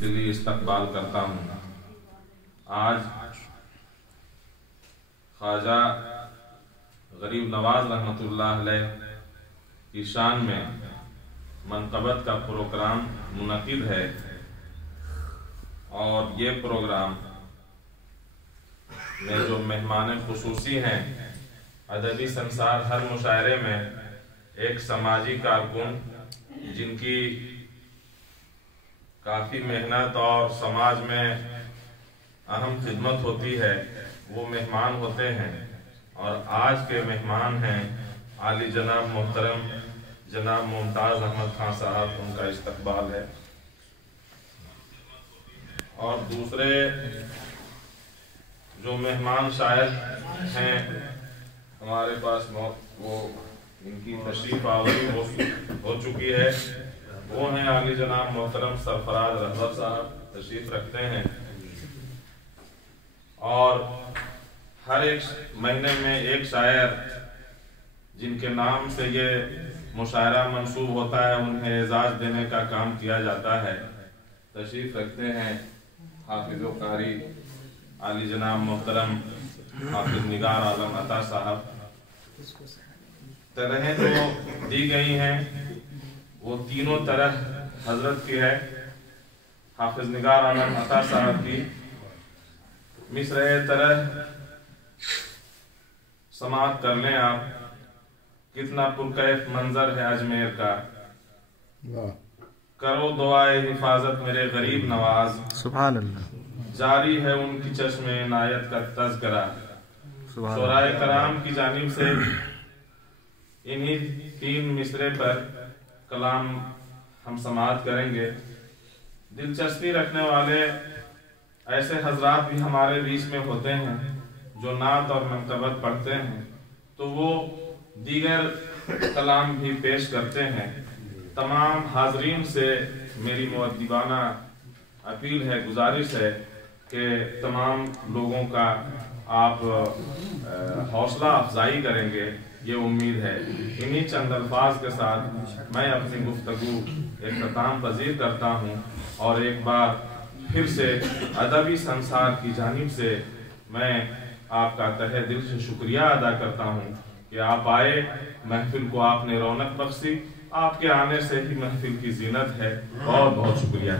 دلی استقبال کرتا ہوں۔ آج خواجہ غریب نواز رحمۃ اللہ علیہ کی شان میں منقبت کا پروگرام منعقد ہے، اور یہ پروگرام میں جو مہمان خصوصی ہیں، ادبی سنسار ہر مشاعرے میں ایک سماجی کارکن جن کی کافی محنت اور سماج میں اہم خدمت ہوتی ہے، وہ مہمان ہوتے ہیں، اور آج کے مہمان ہیں عالی جناب محترم جناب ممتاز احمد خان صاحب، ان کا استقبال ہے۔ اور دوسرے جو مہمان شاعر ہیں ہمارے پاس وہ ان کی تشریف آوری ہو چکی ہے، وہ ہیں عالی جناب محترم سرفراز رہبر صاحب، تشریف رکھتے ہیں۔ اور ہر ایک مہینے میں ایک شاعر جن کے نام سے یہ مشاعرہ منسوب ہوتا ہے، انہیں اعزاز دینے کا کام کیا جاتا ہے۔ تشریف رکھتے ہیں حافظ و قاری عالی جناب محترم حافظ نگار عالم عطا صاحب۔ طرحیں جو دی گئی ہیں وہ تینوں طرح حضرت کی ہے۔ حافظ نگار عالم عطا صاحب کی مصرعِ طرح سماعت کر لیں آپ۔ کتنا پرکیف منظر ہے اجمیر کا، کرو دعائے حفاظت میرے غریب نواز، سبحان اللہ، جاری ہے ان کی چشم عنایت کا تذکرہ۔ شعراء کرام کی جانب سے انہی تین مصرے پر کلام ہم سماعت کریں گے۔ دلچسپی رکھنے والے ایسے حضرات بھی ہمارے بیچ میں ہوتے ہیں جو نعت اور منقبت پڑھتے ہیں، تو وہ دیگر کلام بھی پیش کرتے ہیں۔ تمام حاضرین سے میری مؤدبانہ اپیل ہے، گزارش ہے کہ تمام لوگوں کا آپ حوصلہ افزائی کریں گے، یہ امید ہے۔ انہی چند الفاظ کے ساتھ میں اپنی گفتگو اختتام پذیر کرتا ہوں، اور ایک بار پھر سے ادبی سنسار کی جانب سے میں آپ کا تہہ دل سے شکریہ ادا کرتا ہوں کہ آپ آئے، محفل کو آپ نے رونق بخشی، آپ کے آنے سے ہی محفل کی زینت ہے۔ بہت بہت شکریہ۔